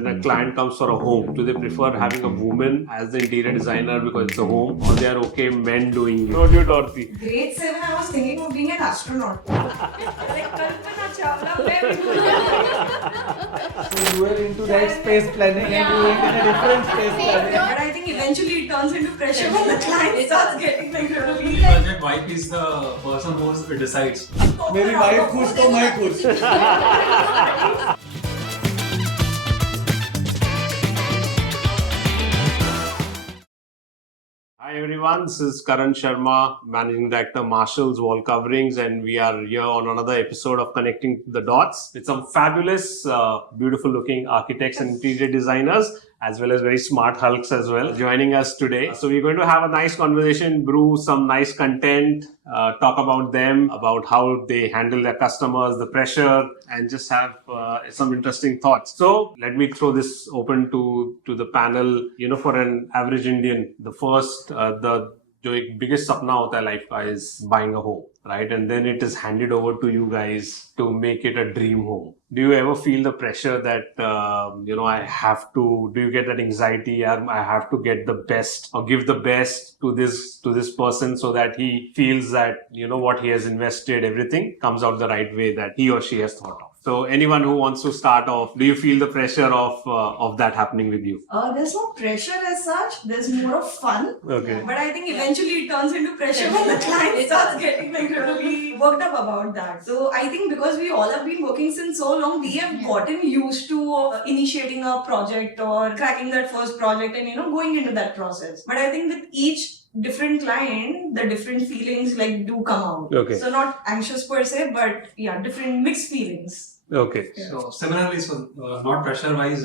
when a client comes for a home, do they prefer having a woman as the interior designer because it's a home, or they are okay men doing it? What do you, Dorothy? Grade 7, I was thinking of being an astronaut. Like Kalpana Chawla, So you were into that space planning and you went in a different space planning. But I think eventually it turns into pressure when the client starts getting like really Project wife is the person who decides. मेरी wife खुश तो मैं खुश. Hi everyone, this is Karan Sharma, Managing Director, Marshall's Wallcoverings, and we are here on another episode of Connecting the Dots with some fabulous, beautiful looking architects and interior designers, as well as very smart hulks as well, joining us today. So we're going to have a nice conversation, brew some nice content, talk about them, about how they handle their customers, the pressure, and just have some interesting thoughts. So let me throw this open to the panel. You know, for an average Indian, the first, the जो एक biggest सपना होता है life का is buying a home, right? And then it is handed over to you guys to make it a dream home. Do you ever feel the pressure that, I have to, do you get that anxiety? I have to get the best or give the best to this person so that he feels that, what he has invested, everything comes out the right way that he or she has thought of. So anyone who wants to start off, do you feel the pressure of that happening with you? there's no pressure as such, there's more of fun. Okay. But I think eventually it turns into pressure when the client starts getting like really worked up about that. So I think because we all have been working since so long, we have gotten used to initiating a project or cracking that first project and going into that process. But I think with each different client, the different feelings like do come out. Okay. So not anxious per se, but yeah, different mixed feelings. Okay. So similarly, not pressure-wise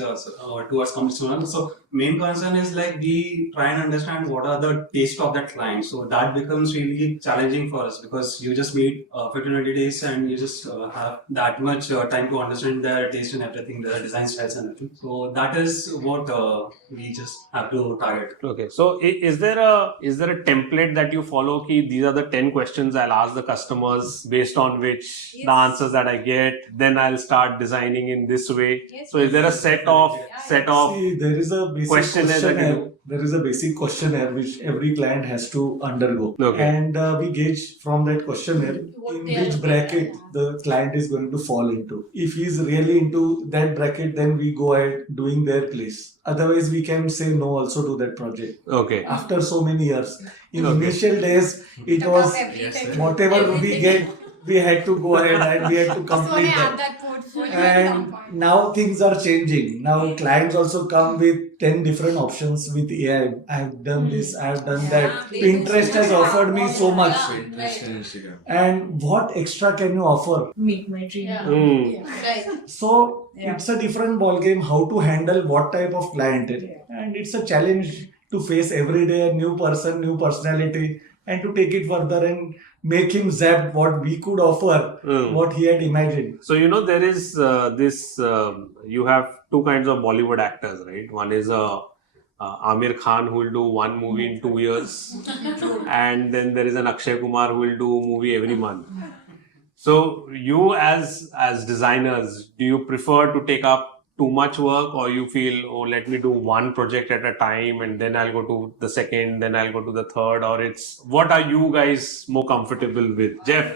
towards customer. So main concern is like we try and understand what are the taste of that client. So that becomes really challenging for us because you just meet 15-20 days and you just have that much time to understand their taste and everything, their design styles and everything. So that is what we just have to target. Okay. So is there a template that you follow? Ki these are the 10 questions I'll ask the customers based on which the answers that I get, then I'll start designing in this way. Yes. So is there a set of See, there is a basic questionnaire that you questionnaire. There is a basic questionnaire which every client has to undergo. Okay. And we gauge from that questionnaire What in they are which looking bracket at. the client is going to fall into. If he's really into that bracket, then we go ahead doing their place. Otherwise, we can say no also to that project. Okay. After so many years. In Okay. initial days, it was whatever we get, we had to go ahead and we had to complete that. And now things are changing. Now clients also come with 10 different options with AI. I have done this, I have done that. Pinterest has offered me so much. And what extra can you offer? Meet my dream. Yeah. Mm. Right. So Yeah. it's a different ball game how to handle what type of client it is. And it's a challenge to face every day a new person, new personality, and to take it further and make him zap what we could offer, what he had imagined. So there is this. You have two kinds of Bollywood actors, right? One is Amir Khan who will do one movie in 2 years, and then there is an Akshay Kumar who will do a movie every month. So you as designers, do you prefer to take up too much work, or you feel, oh, let me do one project at a time and then I'll go to the second, then I'll go to the third, or it's, what are you guys more comfortable with? Jeff?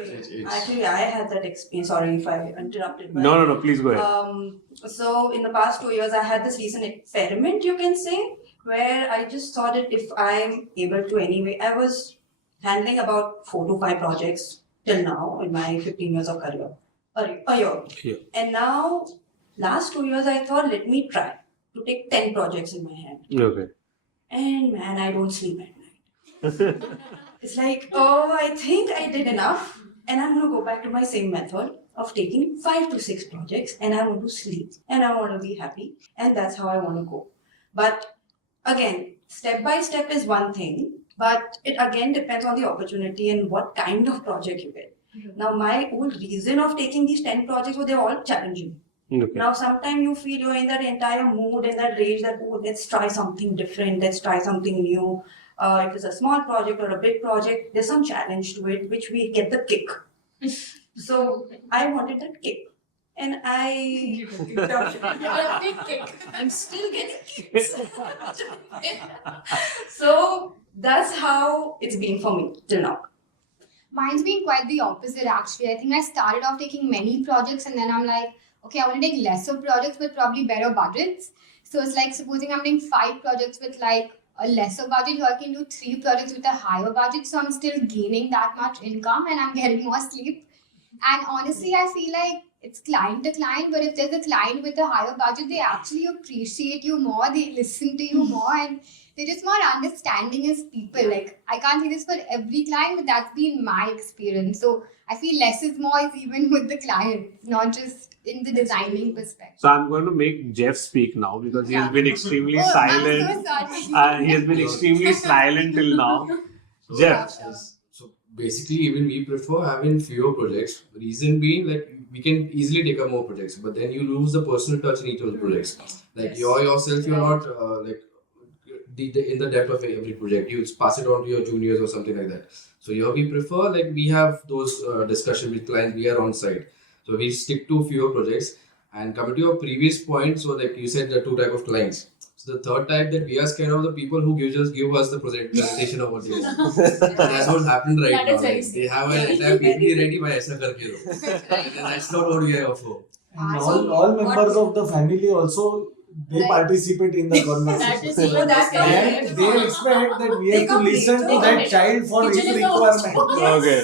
Actually, I had that experience. Sorry if I interrupted. but, No, please go ahead. So in the past 2 years, I had this recent experiment, you can say, where I just thought that if I'm able to anyway, I was handling about 4 to 5 projects till now in my 15 years of career, a year. Yeah. And now, last 2 years, I thought, let me try to take 10 projects in my hand. Okay. And man, I don't sleep at night. It's like, oh, I think I did enough, and I'm going to go back to my same method of taking 5 to 6 projects, and I want to sleep, and I want to be happy, and that's how I want to go. But again, step by step is one thing, but it again depends on the opportunity and what kind of project you get. Now, my whole reason of taking these 10 projects was they're all challenging. Okay. Now, sometimes you feel you're in that entire mood and that rage that, oh, let's try something different, let's try something new. If it's a small project or a big project, there's some challenge to it, which we get the kick. So I wanted that kick. and I I'm still getting kicks. So that's how it's been for me till now. Mine's been quite the opposite actually. I think I started off taking many projects and then I'm like, okay, I want to take lesser projects but probably better budgets. So it's like supposing I'm doing 5 projects with like a lesser budget, or I can do 3 projects with a higher budget. So I'm still gaining that much income and I'm getting more sleep. And honestly, I feel like it's client to client, but if there's a client with a higher budget, they actually appreciate you more, they listen to you more, and they're just more understanding as people. Like, I can't say this for every client, but that's been my experience. So I feel less is more is even with the client, not just in the designing perspective. So I'm going to make Jeff speak now because he has been extremely Oh, silent. I'm so sorry. He has been extremely silent till now. Jeff. So basically, even we prefer having fewer projects. Reason being, like, we can easily take up more projects, but then you lose the personal touch in each of the projects. Like you're yourself, you're not in the depth of every project. You pass it on to your juniors or something like that. So here we prefer, like, we have those discussions with clients. We are on site, so we stick to fewer projects. And coming to your previous point, so like you said, the 2 type of clients. So the third type that we are scared of, the people who give us the presentation of what they want. So that's what happened right now. Like, they have an entire PPT ready by aisa karke do. And that's not what we are for. And all members of the family also, they participate in the conversation. And they expect that we have to listen to that child for his requirement. Okay.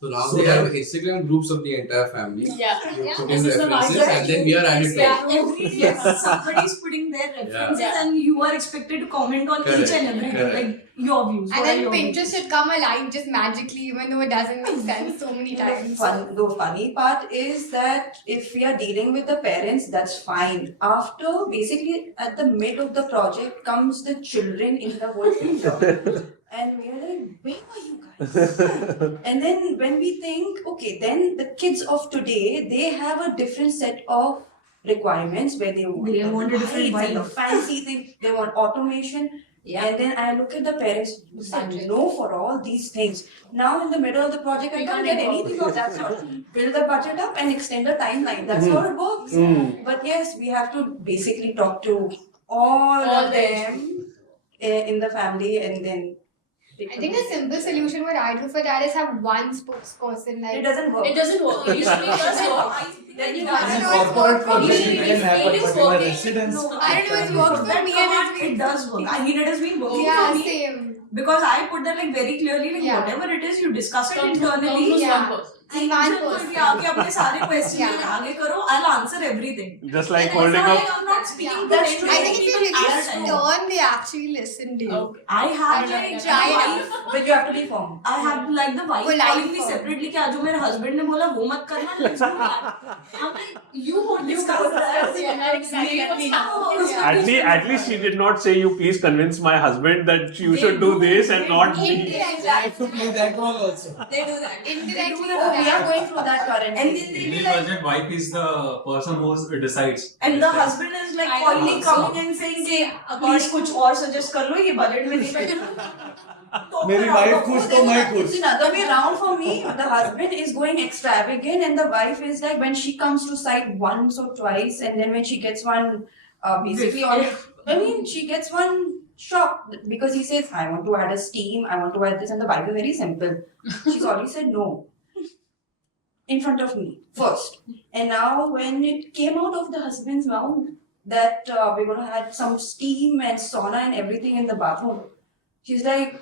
So now they have Instagram groups of the entire family. Yeah. You put in references and then we are added to it. Every day somebody's putting their references and you are expected to comment on each and everything, like your views. And then Pinterest should come alive just magically, even though it doesn't make sense so many times. The funny part is that if we are dealing with the parents, that's fine. After, basically, at the mid of the project comes the children in the whole picture. And we are like, where are you guys? And then when we think, okay, then the kids of today, they have a different set of requirements where they want a different lights and the vibe. fancy things, they want automation. Yeah. And then I look at the parents who said no for all these things. Now in the middle of the project, I can't get anything of that sort. Build the budget up and extend the timeline. That's how it works. But yes, we have to basically talk to all of them in the family and then. I think a simple solution what I do for that is have one spokesperson. Like, It doesn't work. It doesn't work. Usually it does work. Then you In have a corporate project, Usually it can happen, but in a residence, I don't know, it's worked for me and It does work. I mean, it has been working yeah, for me. same. Because I put that like very clearly, like Yeah. whatever it is, you discuss it Come internally. to Yeah. one person. And one person. आगे अपने सारे questions Yeah. आगे करो, I'll answer everything. Just like And holding it's not up. like I'm not speaking Yeah. to That's 10 true. I think if you people really at a time. stern, they actually listen to you. I have I like try the it. wife, But you have to be firm. I have like the wife Polite calling me form. separately कि आज जो मेरे husband ने बोला वो मत करना, let's do that. I'm like, you won't discuss that. Yeah, exactly. At least she did not say, you please convince my husband that you should do this and not me. I have to play that role also. They do that. Indirectly, Oh, we are going through that currently. And then they In be the like, budget, wife is the person who decides. and the husband is like I know. quietly coming and saying कि please कुछ और suggest कर लो, ये budget में नहीं बैठेगा. मेरी wife खुश तो मैं खुश. It's another way around for me. The husband is going extravagant and the wife is like, when she comes to site once or twice and then when she gets one, she gets one shock because he says, I want to add a steam, I want to add this, and the wife is very simple. She's already said no. In front of me, first. And now when it came out of the husband's mouth that we're going to add some steam and sauna and everything in the bathroom, she's like,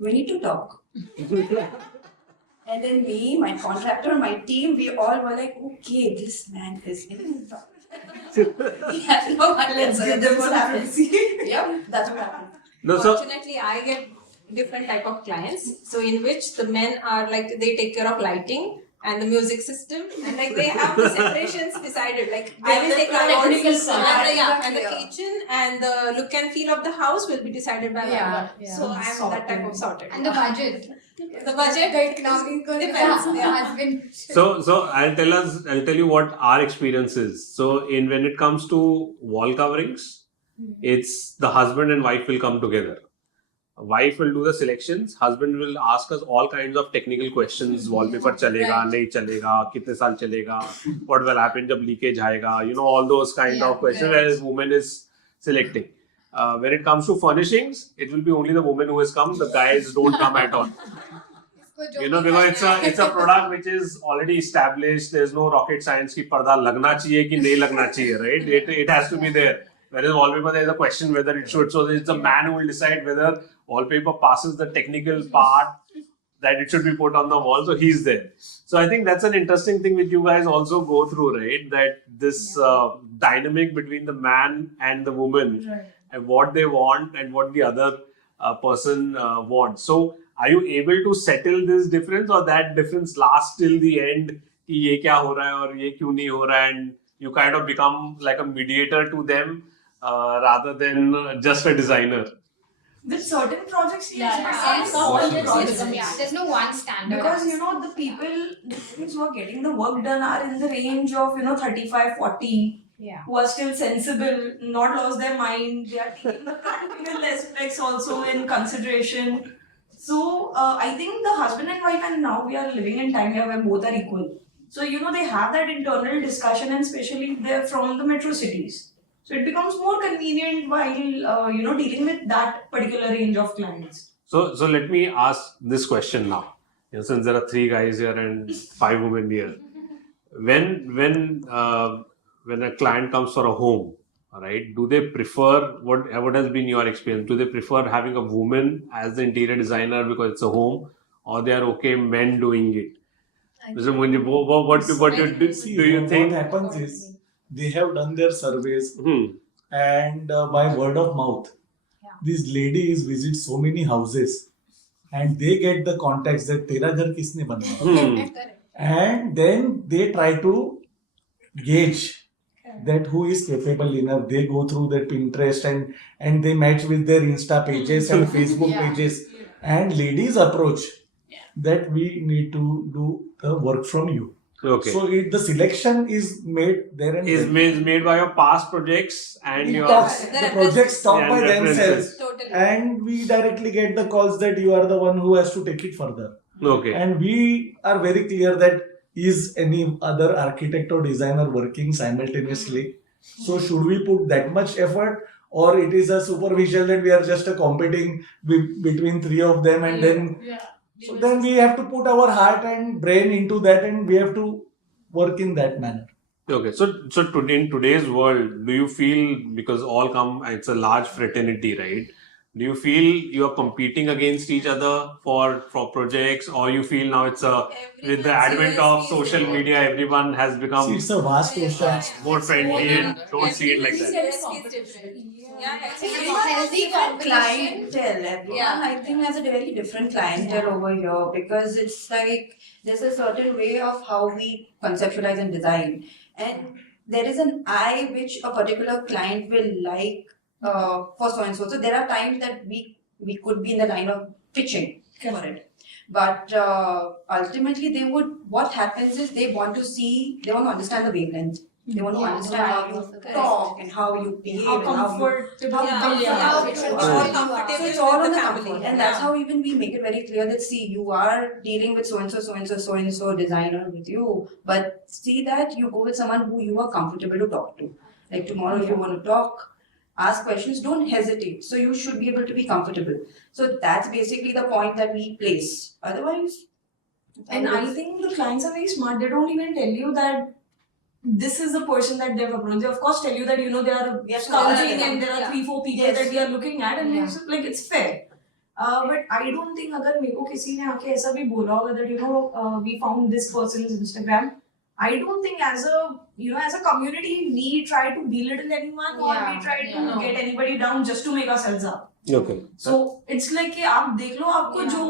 we need to talk. And then me, my contractor, my team, we all were like, okay, this man is in he has no Let's give them some privacy. Yep, that's what happened. No, so Fortunately, I get different type of clients. So in which the men are like, they take care of lighting and the music system, and like they have the separations decided. Like I will take care of Electrical the side. and the kitchen and the look and feel of the house will be decided by Yeah, one. So I am that type of sorted. And the budget. The budget The economic depends. husband. So I'll tell you what our experience is. So when it comes to wall coverings, it's the husband and wife will come together. wife will do the selections, husband will ask us all kinds of technical questions, wallpaper chalega, nahi chalega, kitne saal chalega, what will happen jab leakage aayega, all those kind of questions, whereas woman is selecting. When it comes to furnishings, it will be only the woman who has come, the guys don't come at all. Because it's a product which is already established. There's no rocket science ki parda lagna chahiye ki nahi lagna chahiye, right? It has to be there. Whereas wallpaper, there is a question whether it should. So it's the man who will decide whether wallpaper passes the technical part that it should be put on the wall. So he's there. So I think that's an interesting thing which you guys also go through, right? That this dynamic between the man and the woman and what they want and what the other person wants. So are you able to settle this difference, or that difference lasts till the end? कि ये क्या हो रहा है और ये क्यों नहीं हो रहा है, and you kind of become like a mediator to them rather than just a designer. With certain projects, Yeah, yes, yeah. all All the the projects. There's no one standard. Because the people who are getting the work done are in the range of 35, 40. Yeah. Who are still sensible, not lost their mind. They are taking the practical aspects also in consideration. So I think the husband and wife, and now we are living in time where both are equal. So they have that internal discussion, and especially they're from the metro cities. So it becomes more convenient while dealing with that particular range of clients. So let me ask this question now. Since there are 3 guys here and 5 women here, when a client comes for a home, right? Do they prefer what has been your experience? Do they prefer having a woman as the interior designer because it's a home, or they are okay men doing it? Mr. Munje, what do you think? What happens is they have done their surveys and by word of mouth, these ladies visit so many houses and they get the contacts that tera ghar kisne banwa, and then they try to gauge that who is capable enough. They go through their Pinterest and they match with their Insta pages and Facebook pages, and ladies approach that we need to do the work from you. Okay. So the selection is made there and Is then. made by your past projects and your The projects talk by references. themselves, Totally. and we directly get the calls that you are the one who has to take it further. Okay. And we are very clear that is any other architect or designer working simultaneously. So should we put that much effort, or it is a superficial that we are just competing between 3 of them, and then so then we have to put our heart and brain into that, and we have to work in that manner. Okay. So in today's world, do you feel, because all come, it's a large fraternity, right? Do you feel you are competing against each other for projects, or you feel now with the advent of social media, everyone has See, become it's a vast ocean. more friendly and don't see it like that? USP is different. Yeah, It's a Everyone has healthy different competition. clientele. Everyone, Yeah. I think, has a very different clientele over here, because it's like there's a certain way of how we conceptualize and design, and there is an eye which a particular client will like for so and so. So there are times that we could be in the line of pitching for it, but ultimately what happens is they want to understand the wavelength. They want to understand how you talk and how you behave How and how you comfortable Yeah. they are. How It's you all are comfortable so with it's all the on the family. comfort, and that's how even we make it very clear that see, you are dealing with so and so designer with you, but see that you go with someone who you are comfortable to talk to. Like tomorrow, if you want to talk, ask questions, don't hesitate. So you should be able to be comfortable. So that's basically the point that we place. Otherwise, And I think the clients are very smart. They don't even tell you that this is the person that they've approached. They of course tell you that they are We have scouting scouted and there are them. 3-4 people Yes. that we are looking at, and it's like it's fair. But I don't think अगर मेरे को किसी ने आके ऐसा भी बोला होगा that we found this person's Instagram. I don't think as a community we try to belittle anyone or we try to get anybody down just to make ourselves up. Okay. So it's like कि आप देख लो आपको जो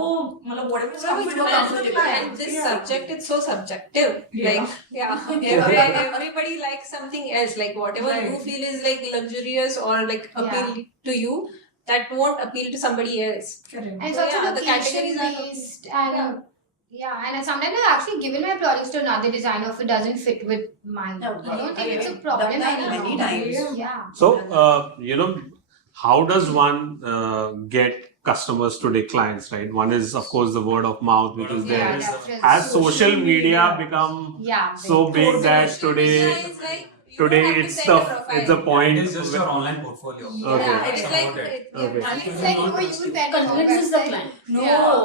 मतलब whatever is comfortable And this subject is so subjective. Yeah. Like, everybody likes something else. Like whatever Right. you feel is like luxurious or like appeal to you, that won't appeal to somebody else. Correct. And it's So, also yeah, the location categories are- based, and and sometimes I've actually given my projects to another designer if it doesn't fit with mine. No, I don't think it's a I've problem done that anymore. many times. Yeah. So how does one get customers today, clients, right? One is, of course, the word of mouth, which is there. reference. Has social media become so big that today it's the point. It is just your online portfolio. Okay. It's like Okay. It's like you use that Convinces the client. No,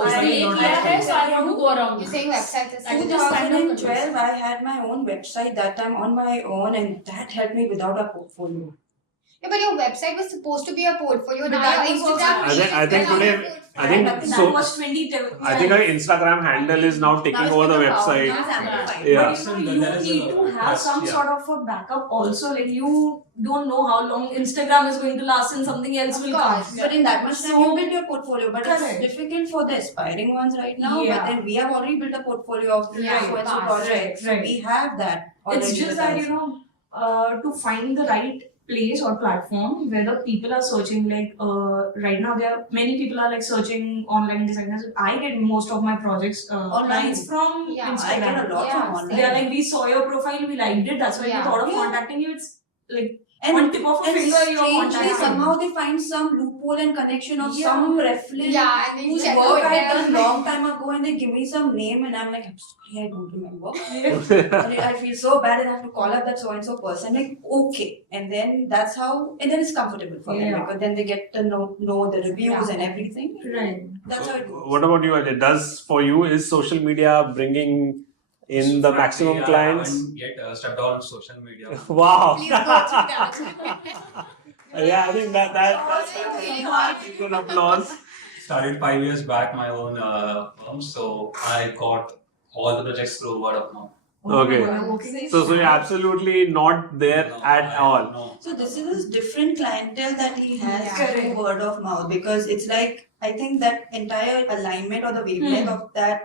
If they I client is, I want to go around. You're saying websites is I can just kind of 2012, I had my own website that time on my own, and that helped me without a portfolio. Yeah, but your website was supposed to be a portfolio. But Now that your was also- Instagram I think- I think page is today- a portfolio. I think that so. was 2010. I think our Instagram handle is now taking over the website. Yeah. But you need to have some sort of a backup also. Like you don't know how long Instagram is going to last and something else will come. course. But in that much time, So- you build your portfolio. But Correct. it's difficult for the aspiring ones right now. Yeah. But then we have already built a portfolio of Yeah, so and so fast. projects. Right. We have that. It's already just with that, us. to find the right place or platform where the people are searching, like right now there are many people are like searching online designers. I get most of my projects clients from Yeah, I Instagram. get a lot Yeah. from online. They are like, we saw your profile, we liked it, that's why Yeah. we thought of Yeah. contacting you. It's like And, one tip of a and finger you're strangely, contacting. somehow they find some loophole and connection of Yeah. some reference. Yeah, and then you Whose check work out I them. done long time ago, and they give me some name, and I'm like, I'm sorry, I don't remember. And I feel so bad, and I have to call up that so and so person. Like, okay, and then that's how, and then it's comfortable for them Yeah. because then they get to know the reviews Yeah. and everything. Right. That's how it goes. What about you, Ajay? Does for you is social media bringing in the maximum clients? I haven't yet stepped on social media. Wow. Please go through that. Yeah, I think that's equal applause. Started 5 years back my own firm, so I got all the projects through word of mouth. Okay. So you're absolutely not there No, at all. No. So this is a different clientele that he has Yeah. through word of mouth because it's like I think that entire alignment or the wavelength of that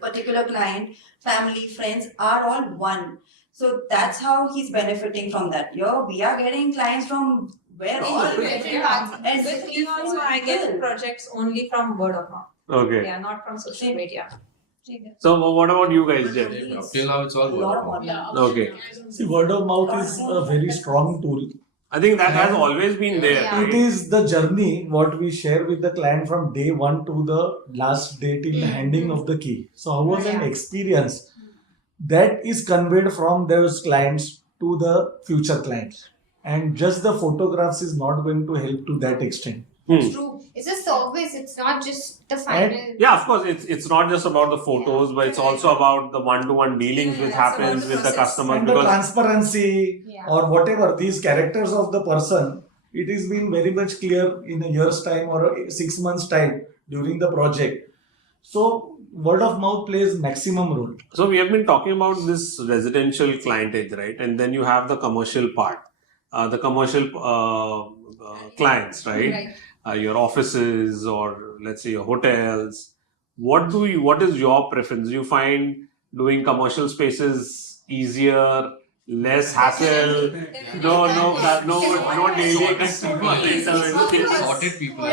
particular client, family, friends are all one. So that's how he's benefiting from that. We are getting clients from where all Different parts. and With me also, I get projects only from word of mouth. Okay. Yeah, not from social media. So what about you guys, Jeff? Up till now, it's all a word lot of of mouth. online. Okay. See, word of mouth is a very strong tool. I think that has always been there. Yeah. It is the journey what we share with the client from day one to the last day till the handing of the key. So how was an Yeah. experience that is conveyed from those clients to the future clients, and just the photographs is not going to help to that extent. It's true. It's a service. It's not just the final. Yeah, of course, it's not just about the photos, but it's also about the one-to-one dealings which Yeah, happens so with the process. customer. And the Because transparency Yeah. or whatever these characters of the person, it is been very much clear in a year's time or 6 months time during the project. So word of mouth plays maximum role. so we have been talking about this residential clientage, right? And then you have the commercial part, the commercial clients, right? Your offices or let's say your hotels. What is your preference? Do you find doing commercial spaces easier, less hassle? No daily Sorted people.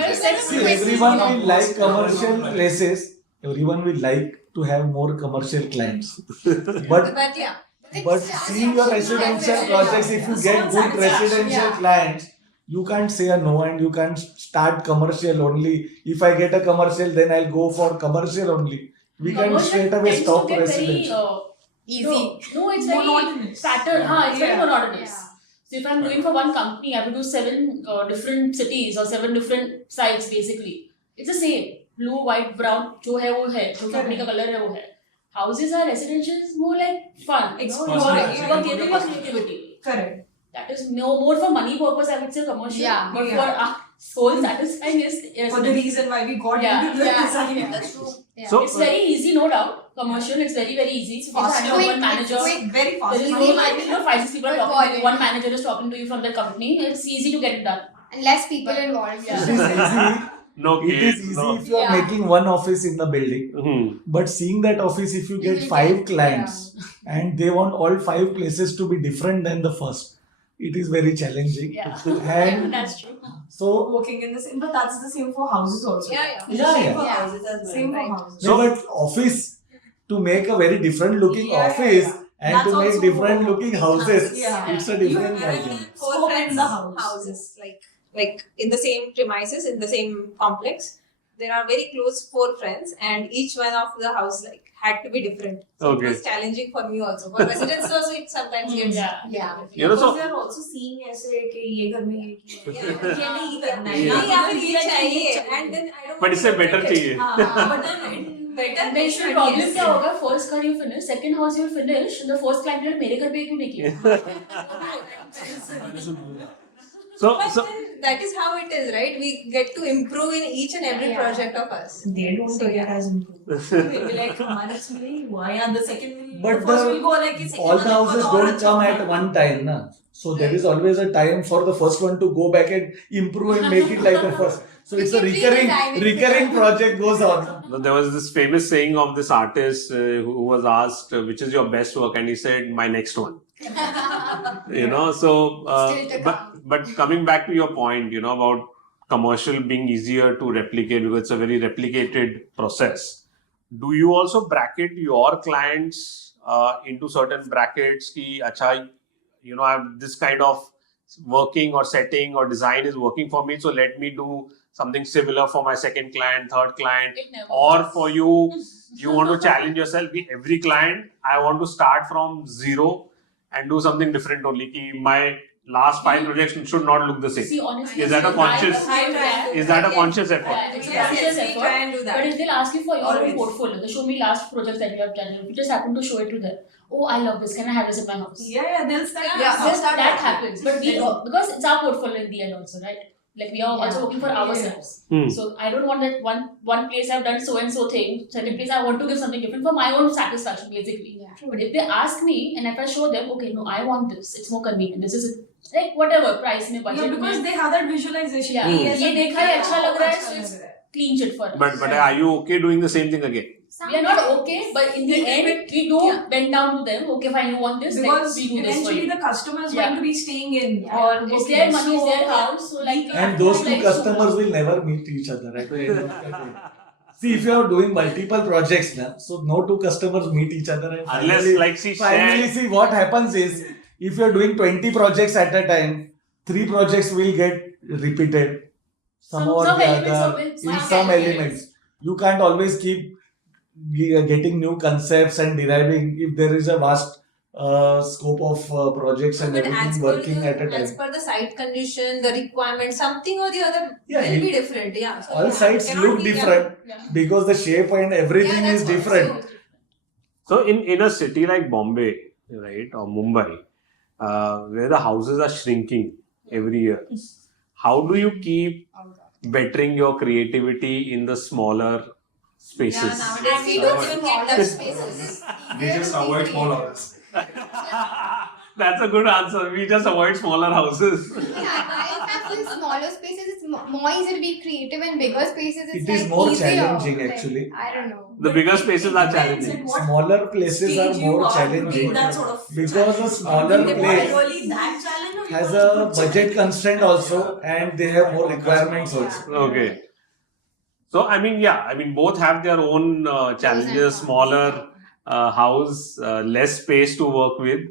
See, everyone will like commercial places. Everyone will like to have more commercial clients. But But yeah. but seeing your residential projects, if you get good residential clients, you can't say a no and you can't start commercial only. If I get a commercial, then I'll go for commercial only. We can straight away tends to stop get very, residential. Easy. No, it's very Monotonous. pattern. It's very Yeah. monotonous. Yeah. So if I'm doing for one company, I have to do 7 different cities or 7 different sites basically. It's the same. Blue, white, brown. जो है वो है. जो company का color है वो है. Houses are residential is more like fun. You are giving your creativity. Correct. That is more for money purpose. I would say commercial. Yeah. But Yeah. for soul satisfying is For the residential. reason why we got Yeah. into the Yeah. design. That's true. Yeah. So It's very easy, no doubt. Commercial, it's very, very easy. So Fast. if you have one manager, Quick. Very fast. there is Easy. no, I think, 5-6 people are Good talking to you. quality. One manager is talking to you from the company. It's easy to get it done. And less people involved. Yeah. It is easy. no It is case, easy no. if you are Yeah. making one office in the building. But seeing that office, if you You get will 5 get- clients and they want all 5 places to be different than the first, it is very challenging. Yeah. And That's true. so, Working in the same, but that's the same for houses also. Yeah. yeah, Same yeah. for Yeah. houses as well. Same for Right. houses. No, but office to make a very different looking Yeah, office yeah. and That's to make also- different looking houses, Yeah. it's a You different have ballgame. 4 in friends the house. houses, like in the same premises, in the same complex. there are very close 4 friends, and each one of the house like had to be different. So Okay. it was challenging for me also. For residents also, it sometimes gets Yeah. You know, so Because they are also seeing ऐसे कि ये घर में ये किया है, ये नहीं करना है, Yeah. नहीं यहाँ पे ये चाहिए, and then I don't. but इससे better चाहिए. but then better Then should problem क्या होगा? First car you finish, second house you finish, the first client will मेरे घर पे क्यों नहीं किया? So Then that is how it is, right? We get to improve in each and every project of us. they don't take it as improvement. We'll be like, हमारे इसमें why and the second will, But the first the- will go like कि second all the वाले को houses और don't अच्छा come होगा. at one time, na. So there is always a time for the first one to go back and improve and make it like the first. So it's a We keep redesigning recurring it. project goes on. there was this famous saying of this artist who was asked, which is your best work? And he said, my next one. You know, so, Still to but coming back to your point, you know, about commercial being easier to replicate because it's a very replicated process. Do you also bracket your clients into certain brackets? Ki, acha, you know, I'm this kind of working or setting or design is working for me, so let me do something similar for my second client, third client. It never Or works. for you want to challenge yourself. Every client, I want to start from zero and do something different only. Ki my last 5 projects should not look the same. See, honestly, Is that a conscious- It's Is that a conscious effort? a Yes, conscious yes, we effort. try and do that. But if they'll ask you for your Always. own portfolio, they show me last projects that you have done. If you just happen to show it to them, oh, I love this. Can I have this in my house? Yeah, they'll start. Yeah, they'll start That working. happens. But we because it's our portfolio in the end also, right? Like we are also working for ourselves. Hmm. So I don't want that one place I've done so and so thing. Second place I want to give something different for my own satisfaction, basically. Yeah. But if they ask me and if I show them, okay, no, I want this. It's more convenient. This is like whatever price में budget Yeah, because में. they have that visualization. Yeah. कि ये ऐसा देखा है, दिख अच्छा लग रहा है, अच्छा so लग it's रहा है. clean shit for us. But are you okay doing the same thing again? We are not okay, but in the end, we do bend down to them. Okay, fine, you want this, Because we do this for eventually you. the customer is Yeah. going to be staying in Yeah. or It's working. their money, it's So, their house, so like. And those two like, customers will never meet each other at the end of the day. See, if you are doing multiple projects now, so no two customers meet each other. And Unless finally, like she finally said, see what happens is, if you are doing 20 projects at a time, 3 projects will get repeated. Some or Some the elements other, of it in might some get elements. You can't always keep getting new concepts and deriving if there is a vast scope of projects and But everything working at a as time. per the site condition, the requirement, something or the other Yeah, will it- be different. Yeah. So All sites cannot look be- yeah. different Yeah. because the shape and everything Yeah, is that's what- different. so in a city like Bombay, right, or Mumbai, where the houses are shrinking every year, how do you keep bettering your creativity in the smaller spaces? Yeah, nowadays we don't even get that spaces. We just avoid small houses. That's a good answer. We just avoid smaller houses. Yeah, in fact, in smaller spaces, it's more easy to be creative. In bigger spaces, it's It is like more easier. challenging, Like, actually. I don't know. The bigger spaces are challenging. Smaller places are more challenging That sort of because a smaller place really that challenge or you has want a to put budget constraint also and they have more requirements also. Okay. So I mean both have their own challenges. Smaller house, less space to work with.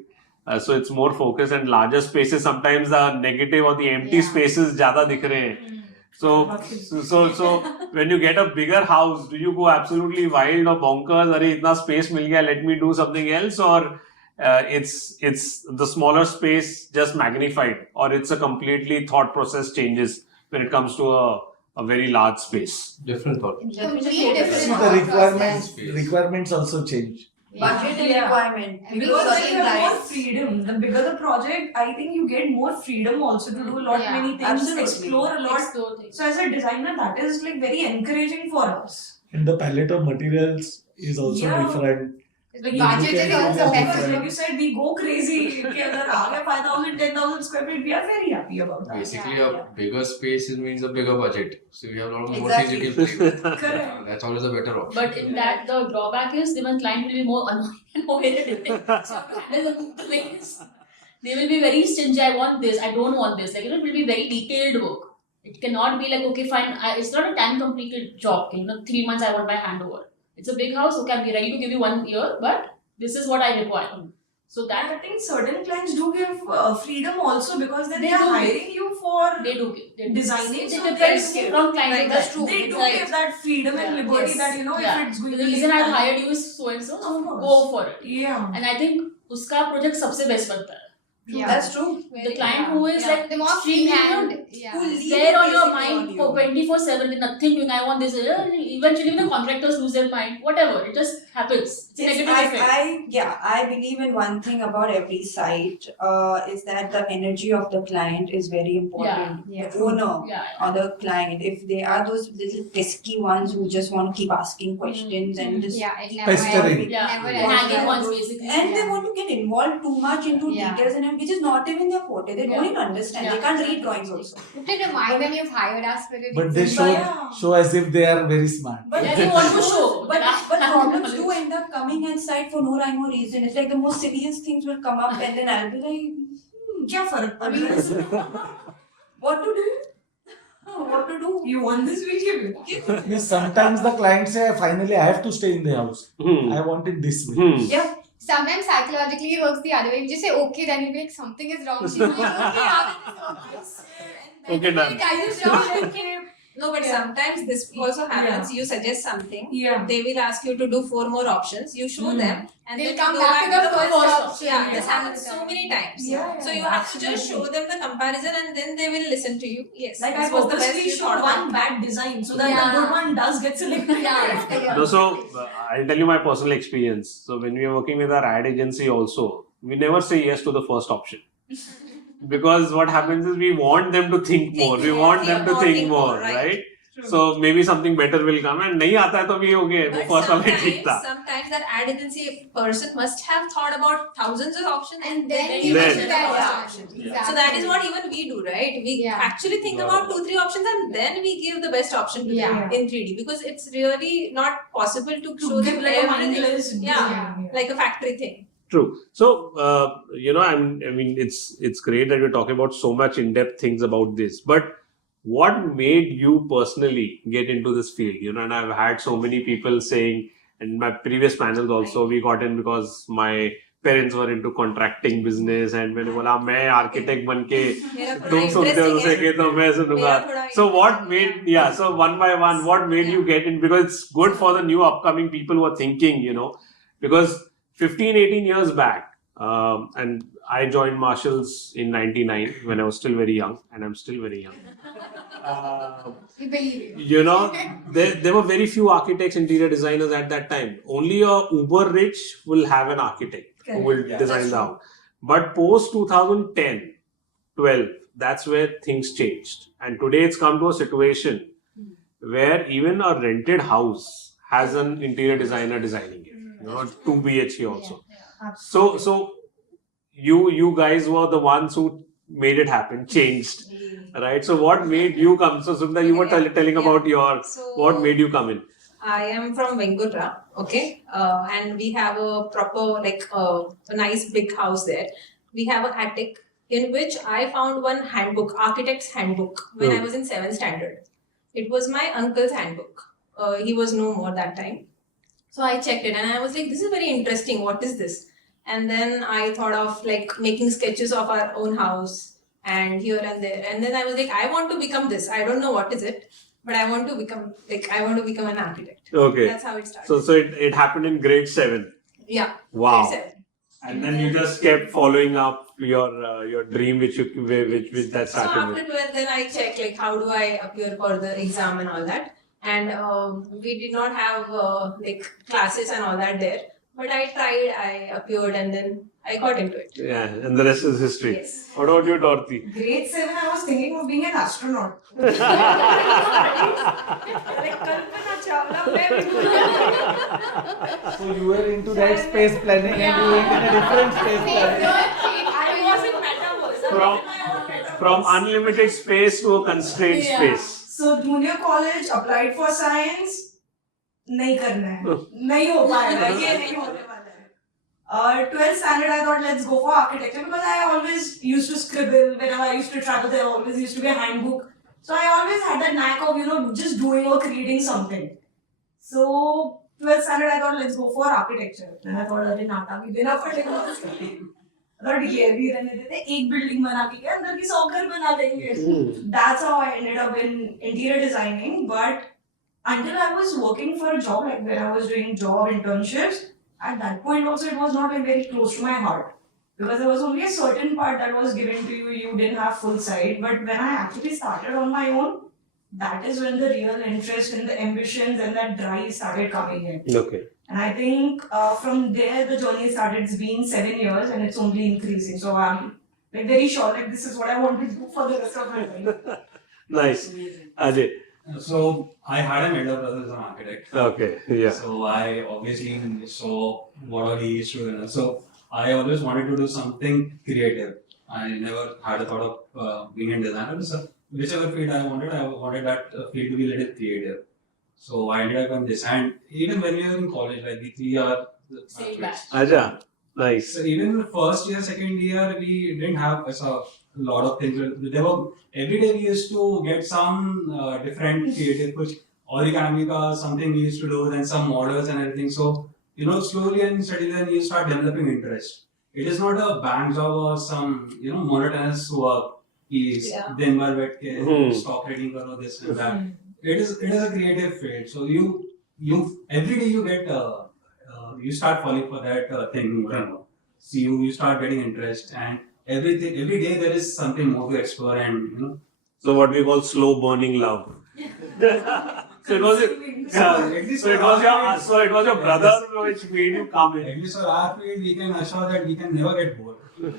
So it's more focused, and larger spaces sometimes the negative or the empty Yeah. spaces ज़्यादा दिख रहे हैं. So when you get a bigger house, do you go absolutely wild or bonkers? अरे इतना space मिल गया, let me do something else, or it's the smaller space just magnified, or it's a completely thought process changes when it comes to a very large space. Different thought. Completely different. See, the thought process. requirements also change. Budget and Yeah. requirement. Because Because you have more freedom. The bigger the project, I think you get more freedom also to do a lot Yeah, many things and absolutely. explore a lot. Explore things. So as a designer, that is like very encouraging for us. And the palette of materials is also Yeah. different. The Like, budget you is can also do Because better. like you said, we go crazy. कि अगर आ गया 5,000, 10,000 square feet, we are very happy about that. Basically, Yeah. a bigger space means a bigger budget. So you have a lot more things you can play with. Correct. That's always a better option. But in that, the drawback is the client will be more annoying and more irritating. So handle the place. They will be very stingy. I want this. I don't want this. Like, it will be very detailed work. It cannot be like, okay, fine. It's not a time completed job. 3 months I want my handover. It's a big house. Okay, I'll be ready to give you 1 year, but this is what I require. So I that think certain clients do give freedom also because then They they are do. hiring you for they do. designing. It So depends they give. from client. Right, That's right. true. They do Right. give that freedom and Yeah. liberty Yes. that if it's going The to be reason I've done. hired you is so and so. Of course. Go for it. Yeah. And I think उसका project सबसे best बनता है. Yeah. That's true. The client who is like the more extremely freehand, Who leave there on your basically mind on for you. 24/7 with nothing doing. I want this. Eventually, when the contractors lose their mind, whatever, it just happens. It's a negative effect. I believe in one thing about every site is that the energy of the client is very important. Yeah. The owner Yeah. or the client, if they are those little pesky ones who just want to keep asking questions and just Yeah, it never Pestering. ends. Yeah. Never Yeah. ends. Nagging ones basically. and they want to get involved too much into Yeah. details and which is not even their forte. They don't Yeah. even understand. Yeah. They can't read drawings also. You can remind when you've hired us for it. But they Yeah. show as if they are very smart. But Yeah, they want to show. But That- problems do end up coming at site for no rhyme or reason. It's like the most silliest things will come up and then I'll be like, क्या फर्क पड़ रहा है? what to do? What to do? You want this video? Means sometimes the client say, finally I have to stay in the house. Hmm. I want it this way. Hmm. Yeah. Sometimes psychologically it works the other way. You just say okay, then you'll be like something is wrong. She's like, okay, Okay, done. Guys, it's wrong. No, but sometimes this also happens. You suggest something. Yeah. They will ask you to do 4 more options. You show them, and They'll then come you go back to the first first option. option. Yeah, Yeah. this happens so many times. Yeah, So you have to just show them the comparison, and then they will listen to you. Yes, Like this I was the best purposely you show thought one about. bad design so that Yeah. the good one does get selected. Yeah. No, so I'll tell you my personal experience. So when we are working with our ad agency also, we never say yes to the first option. Because what happens is we want them to think more. We want them to think more, right? So maybe something better will come and नहीं आता है तो भी हो गया वो But first वाला ठीक था. sometimes that ad agency person must have thought about thousands of options, And then Then you you went should to that have option. Exactly. So that is what even we do, right? We Yeah. actually think about 2-3 options and then we give the best option to Yeah. them in 3D because it's really not possible to show To them give like a everything. mindless Yeah. design. Like a factory thing. True. So I mean, it's great that we're talking about so much in-depth things about this. But what made you personally get into this field? And I've had so many people saying, and my previous panels also, we got in because my parents were into contracting business, and मैंने बोला मैं architect बन के मेरा थोड़ा तुम सुनते हो interesting उसे है. के तो मैं सुनूंगा. मेरा थोड़ा So what interesting made, so one by one, what made you get in? Because it's good for the new upcoming people who are thinking, because 15, 18 years back, and I joined Marshalls in 99 when I was still very young, and I'm still very young. We believe it. There were very few architects, interior designers at that time. Only a uber rich will have an architect who will design the house. But post 2010, 12, that's where things changed. And today it's come to a situation where even a rented house has an interior designer designing it. 2 BHK also. So you guys were the ones who made it happen, changed, right? So what made you come? So Sukada, you were telling about your, So what made you come in? I am from Ventura, okay, and we have a proper a nice big house there. We have an attic in which I found one handbook, architect's handbook, when I was in 7th standard. It was my uncle's handbook. He was no more that time. So I checked it and I was like, this is very interesting. What is this? And then I thought of making sketches of our own house and here and there. And then I was like, I want to become this. I don't know what is it, but I want to become an architect. Okay. That's how it started. So it happened in grade 7. Yeah. Wow. Grade 7. And then you just kept following up your dream, which that So started after with. 12th, then I checked how do I appear for the exam and all that. And we did not have classes and all that there. But I tried, I appeared, and then I got into it. Yeah, and the rest is history. Yes. What about you, Dorothy? Grade 7, I was thinking of being an astronaut. Like Kalpana Chawla, very good. So you were into that space planning and you went in a different space planning. I was in metaverse. From unlimited space to a constrained space. So junior college, applied for science. नहीं करना है, नहीं हो पाएगा, ये नहीं होने वाला है. 12th standard, I thought let's go for architecture because I always used to scribble whenever I used to travel. There always used to be a handbook, so I always had that knack of just doing or creating something. So 12th standard, I thought, let's go for architecture. Then I thought, अरे नाटा भी देना पड़ेगा उसके लिए. I thought ये भी रहने देते, एक building बना के क्या अंदर की 100 घर बना देंगे. That's how I ended up in interior designing. But until I was working for a job, like where I was doing job internships, at that point also it was not like very close to my heart. Because there was only a certain part that was given to you, you didn't have full sight. But when I actually started on my own, that is when the real interest and the ambitions and that drive started coming in. Okay. And I think from there the journey started. It's been 7 years and it's only increasing. So I'm like very sure like this is what I want to do for the rest of my life. Nice. Ajay. So I had an elder brother as an architect. Okay. Yeah. So I obviously saw what he used to do. So I always wanted to do something creative. I never had a thought of being a designer. So whichever field I wanted that field to be a little creative. So I ended up in design. Even when we were in college, like the 3 year Same batch. Ajay. Nice. So even in the first year, second year, we didn't have a lot of things. There were every day we used to get some different creative push. Origami ka something we used to do, then some models and everything. So slowly and steadily, then you start developing interest. It is not a bank job or some monotonous work. Then stock trading or this and that. It is a creative field. So you every day you get you start falling for that thing. So you start getting interest, and every day there is something more to explore, and So what we call slow burning love. So it was your brother which made you come in. At least for our field, we can assure that we can never get bored. Even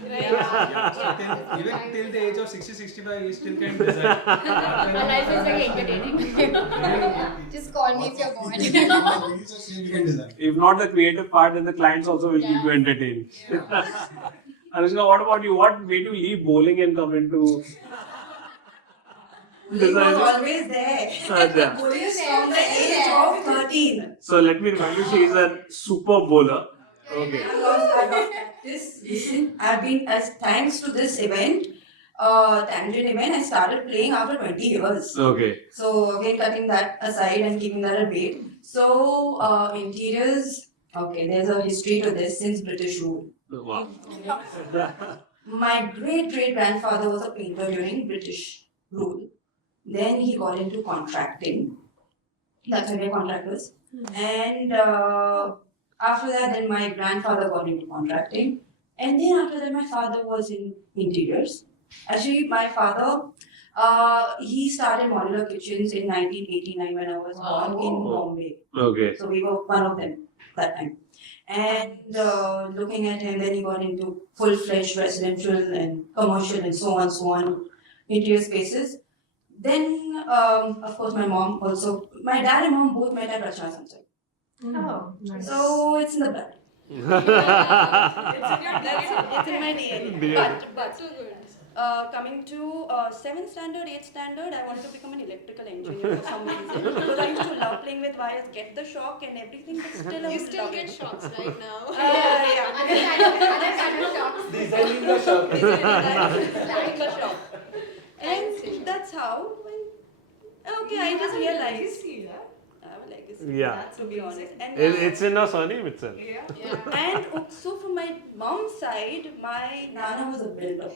till the age of 60-65, we still can design. My life is very entertaining. Just call me if you're bored. We can design. If not the creative part, then the clients also will keep you entertained. Anushka, what about you? What made you leave bowling and come into He was always there. Ajay. Police from the age of 13. So let me remind you, she is a super bowler. Okay. I lost practice. Listen, I've been, as thanks to this event, tangent event, I started playing after 20 years. Okay. So again, cutting that aside and keeping that at bay. So interiors, okay, there's a history to this since British rule. Wow. My great grandfather was a painter during British rule. Then he got into contracting. That's when we were contractors. And after that, then my grandfather got into contracting. And then after that, my father was in interiors. Actually, my father, he started modular kitchens in 1989 when I was born in Bombay. Okay. So we were one of them that time. And looking at him, then he got into full-fledged residential and commercial and so on, interior spaces. Then, of course, my mom also, my dad and mom both met at Rachna Sunset. Oh, nice. So it's in the blood. It's in my DNA. But coming to 7th standard, 8th standard, I wanted to become an electrical engineer for some reason. Because I used to love playing with wires, get the shock and everything, but still I was loving it. shocks right now. Yeah. Other kind of shocks. Designing the shop. Like a shock. And that's how, okay, I just realized. Yeah. To be honest. And, It's in our surname itself. and also from my mom's side, my nana was a builder.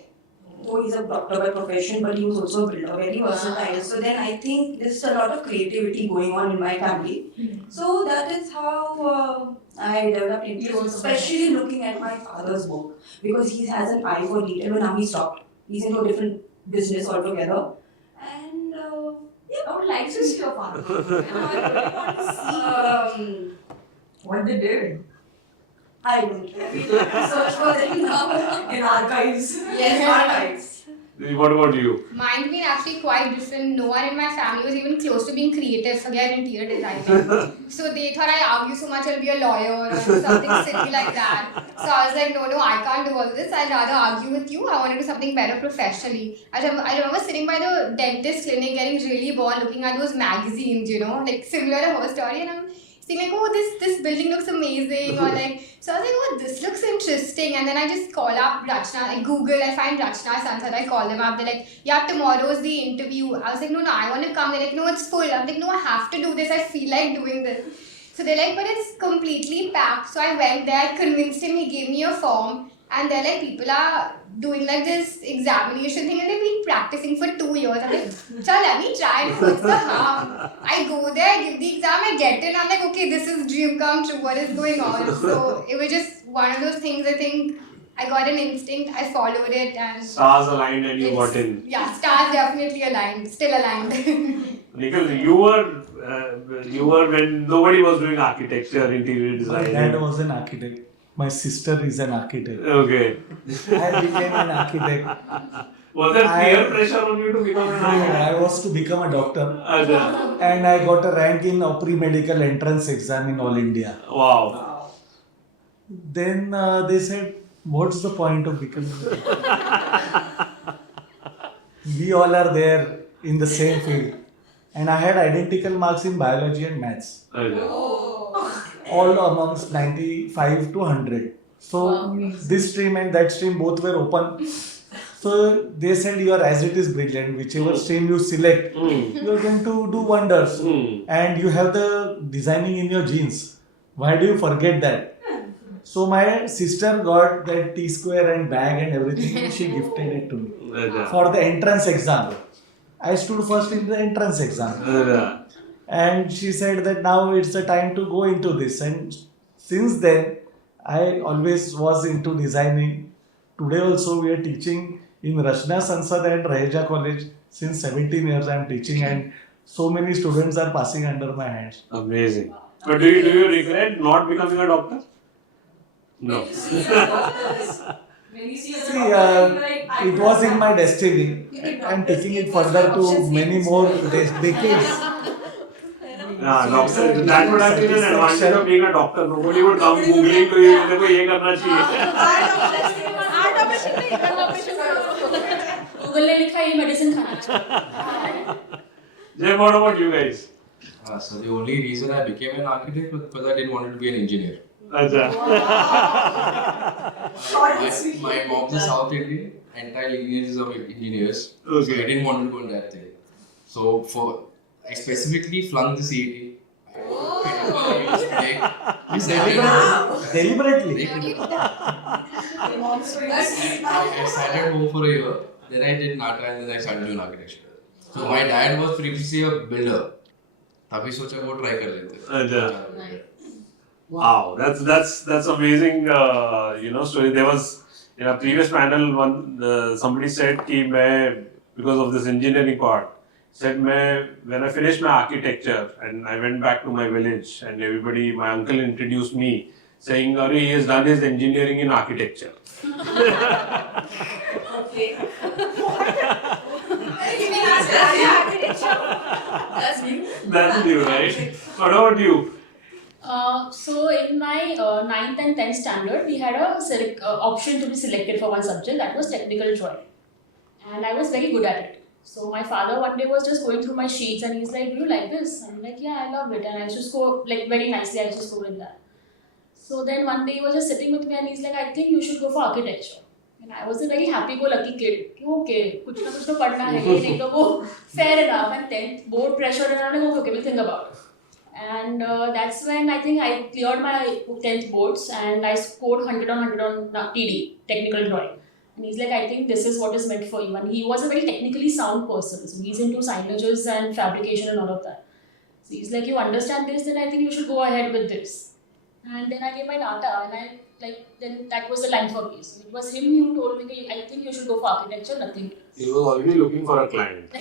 Though he's a doctor by profession, but he was also a builder, very versatile. So then I think there's a lot of creativity going on in my family. So that is how I developed interiors, especially looking at my father's work. Because he has an eye for detail, but now he stopped. He's into a different business altogether. And I would like to see your father. I really want to see What they did I don't know. We'll have to search for them now. in archives. Yes, archives. What about you? Mine's been actually quite different. No one in my family was even close to being creative, forget interior designer. So they thought I argue so much I'll be a lawyer or something silly like that. So I was like, no, I can't do all this. I'd rather argue with you. I want to do something better professionally. I remember sitting by the dentist clinic getting really bored looking at those magazines, like similar to her story, and I'm saying like, oh, this building looks amazing, or like, so I was like, oh, this looks interesting, and then I just call up Rachna, I Google, I find Rachna Sunset, I call them up, they're like, yeah, tomorrow's the interview. I was like, no, I want to come. They're like, no, it's full. I'm like, no, I have to do this, I feel like doing this. So they're like, but it's completely packed. So I went there, convinced him, he gave me a form, and they're like, people are doing like this examination thing and they've been practicing for 2 years. I'm like, chal, let me try it. What's the harm? I go there, I give the exam, I get it. I'm like, okay, this is dream come true. What is going on? So it was just one of those things. I think I got an instinct, I followed it, and Stars aligned and you got in. yeah, stars definitely aligned, still aligned. Nikhil, you were when nobody was doing architecture, interior My design. dad was an architect. My sister is an architect. Okay. I became an architect. Was there peer pressure on you to become an architect? I was to become a doctor. Ajay. And I got a rank in a pre-medical entrance exam in All India. Wow. Then they said, what's the point of becoming a doctor? We all are there in the same field. And I had identical marks in biology and maths. Ajay. All amongst 95 to 100. So this stream and that stream both were open. So they said you are as it is brilliant. Whichever stream you select, you are going to do wonders. And you have the designing in your genes. Why do you forget that? So my sister got that T-square and bag and everything. She gifted it to me Ajay. for the entrance exam. I stood first in the entrance exam. Ajay. And she said that now it's the time to go into this. And since then, I always was into designing. Today also we are teaching in Rachna Sansad and Raheja College. Since 17 years I am teaching and so many students are passing under my hands. Amazing. But do you regret not becoming a doctor? No. See, it was in my destiny. I am taking it further to many more decades. Yeah, doctor. That would have been an advantage of being a doctor. Nobody would come googling to you. देखो ये करना चाहिए. Google ने लिखा ये medicine खाना चाहिए. Jay, what about you guys? So the only reason I became an architect was because I didn't want to be an engineer. Ajay. My mom's a South Indian, entire lineage is of engineers. So I didn't want to go in that thing. So I specifically flunked the CET. Deliberately. I sat at home for a year, then I did NATA and then I started doing architecture. So my dad was previously a builder. तभी सोचा वो try कर लेते. Ajay. Wow, that's amazing. Story. There was in a previous panel somebody said कि मैं because of this engineering part said when I finished my architecture and I went back to my village and my uncle introduced me saying Arey, he has done his engineering in architecture. Okay. That's new. That's new, right? What about you? So in my 9th and 10th standard, we had a option to be selected for one subject, that was technical drawing. And I was very good at it. So my father one day was just going through my sheets and he's like, do you like this? I'm like, yeah, I love it. And I used to score, like very nicely, I used to score in that. So then one day he was just sitting with me and he's like, I think you should go for architecture. And I was a very happy-go-lucky kid. Okay, कुछ ना कुछ तो पढ़ना है, ये नहीं तो वो fair enough. And 10th board pressure and I'm like, okay, we'll think about it. And that's when I think I cleared my 10th boards and I scored 100 on 100 on TD, technical drawing. And he's like, I think this is what is meant for you. And he was a very technically sound person. So he's into signages and fabrication and all of that. So he's like, you understand this, then I think you should go ahead with this. And then I gave my NATA and then that was the line for me. So it was him who told me, I think you should go for architecture, nothing. He was already looking for a client.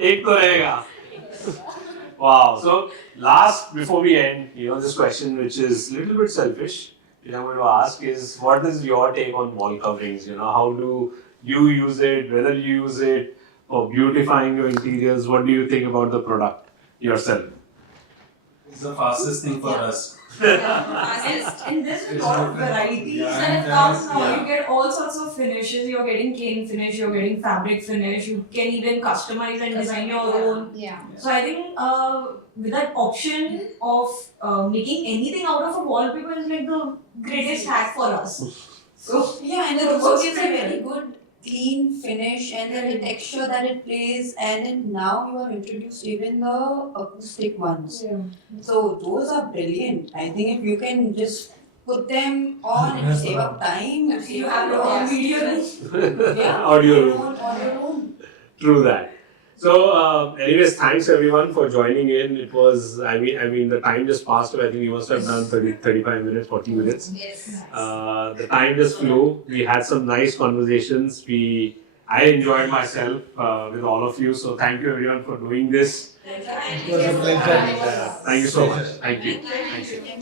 एक तो रहेगा. Wow. So last, before we end, this question which is a little bit selfish, which I'm going to ask is, what is your take on wall coverings? How do you use it? Whether you use it for beautifying your interiors? What do you think about the product yourself? It's the fastest thing for us. And there's a lot of varieties when it comes now. You get all sorts of finishes. You're getting cane finish, you're getting fabric finish. You can even customize and design your own. Yeah. So I think with that option of making anything out of a wallpaper is like the greatest hack for us. So Yeah, and the it work works is a pretty very well. good clean finish and then the texture that it plays, and then now you have introduced even the acoustic ones. So those are brilliant. I think if you can just put them on and save up time, You have your own video room. Yeah, Audio room. audio room. True that. So, anyways, thanks everyone for joining in. It was, I mean, the time just passed away. I think we must have done 35 minutes, 40 minutes. Yes. The time just flew. We had some nice conversations. I enjoyed myself with all of you. So, thank you everyone for doing this. It was a pleasure. Thank you so much. Thank you. Thank you.